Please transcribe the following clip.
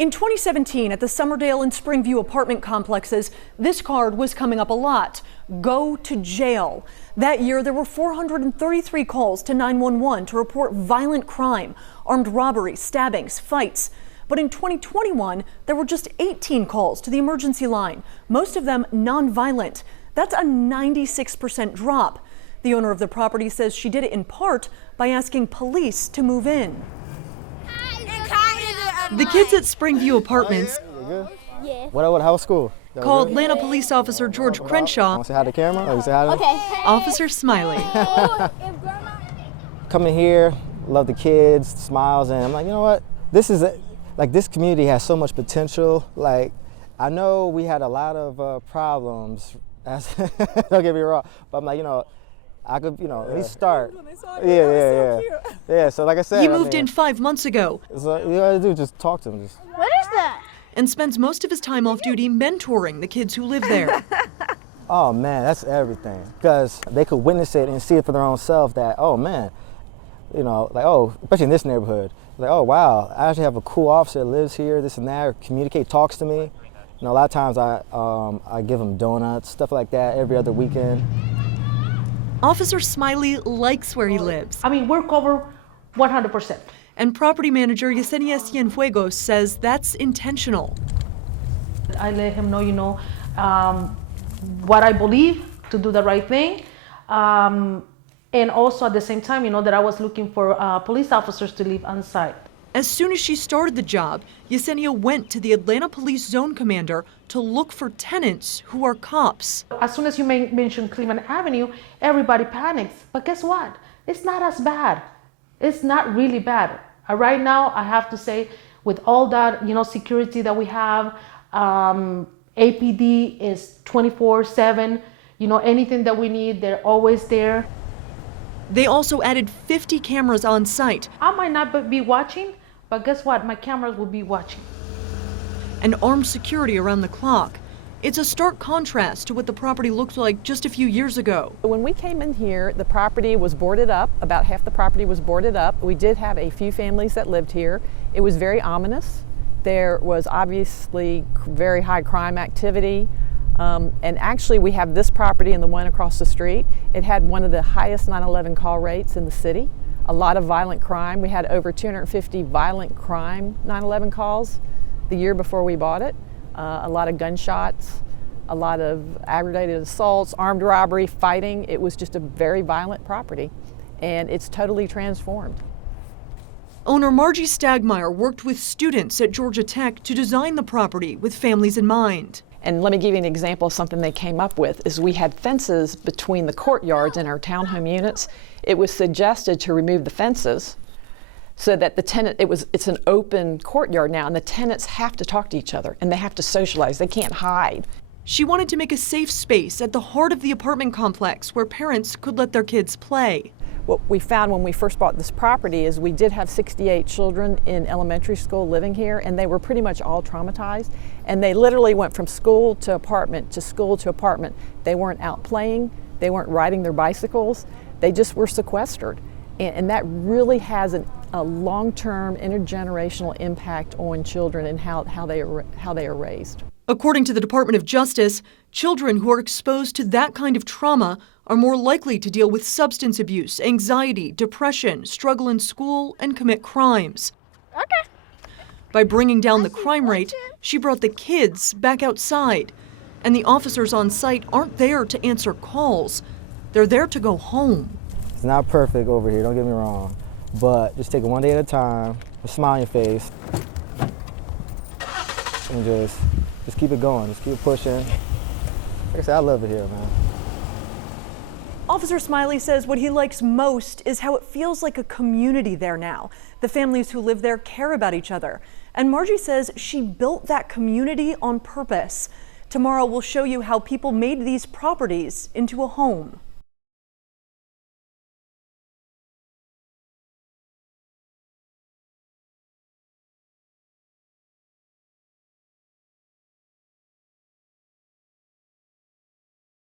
In 2017, at the Summerdale and Springview apartment complexes, this card was coming up a lot: go to jail. That year, there were 433 calls to 911 to report violent crime, armed robbery, stabbings, fights. But in 2021, there were just 18 calls to the emergency line, most of them nonviolent. That's a 96% drop. The owner of the property says she did it in part by asking police to move in. The kids at Springview Apartments How was school? called Atlanta police officer George Crenshaw Say hi to the camera. Oh, you say hi to Officer Smiley. Coming here, love the kids, smiles, and I'm like, you know what? This community has so much potential. Like, I know we had a lot of problems. Don't get me wrong, but I'm like, I could, at least start. Yeah. So like I said, He moved in 5 months ago. So you gotta do, just talk to them. What is that? And spends most of his time off duty mentoring the kids who live there. Oh man, that's everything. Because they could witness it and see it for their own self that, oh man, especially in this neighborhood. Like, oh wow, I actually have a cool officer that lives here, this and that, or talks to me. A lot of times I give them donuts, stuff like that every other weekend. Officer Smiley likes where he lives. We're covered 100%. And property manager Yesenia Cienfuegos says that's intentional. I let him know, what I believe, to do the right thing. And also at the same time, that I was looking for police officers to live on site. As soon as she started the job, Yesenia went to the Atlanta Police Zone Commander to look for tenants who are cops. As soon as you mention Cleveland Avenue, everybody panics. But guess what? It's not as bad. It's not really bad. Right now, I have to say, with all that, security that we have, APD is 24/7. Anything that we need, they're always there. They also added 50 cameras on site. I might not be watching, but guess what? My cameras will be watching. And armed security around the clock. It's a stark contrast to what the property looked like just a few years ago. When we came in here, the property was boarded up. About half the property was boarded up. We did have a few families that lived here. It was very ominous. There was obviously very high crime activity. And actually, we have this property and the one across the street. It had one of the highest 911 call rates in the city. A lot of violent crime. We had over 250 violent crime 911 calls the year before we bought it. A lot of gunshots, a lot of aggravated assaults, armed robbery, fighting. It was just a very violent property, and it's totally transformed. Owner Marjy Stagmeir worked with students at Georgia Tech to design the property with families in mind. And let me give you an example of something they came up with. Is we had fences between the courtyards in our townhome units. It was suggested to remove the fences so that the tenant, it's an open courtyard now, and the tenants have to talk to each other and they have to socialize. They can't hide. She wanted to make a safe space at the heart of the apartment complex where parents could let their kids play. What we found when we first bought this property is we did have 68 children in elementary school living here, and they were pretty much all traumatized. And they literally went from school to apartment to school to apartment. They weren't out playing, they weren't riding their bicycles, they just were sequestered. And that really has a long-term intergenerational impact on children and how they are raised. According to the Department of Justice, children who are exposed to that kind of trauma are more likely to deal with substance abuse, anxiety, depression, struggle in school, and commit crimes. Okay. By bringing down the crime rate, she brought the kids back outside. And the officers on site aren't there to answer calls. They're there to go home. It's not perfect over here, don't get me wrong, but just take it one day at a time, a smile on your face, and just keep it going, just keep pushing. Like I said, I love it here, man. Officer Smiley says what he likes most is how it feels like a community there now. The families who live there care about each other. And Marjy says she built that community on purpose. Tomorrow we'll show you how people made these properties into a home.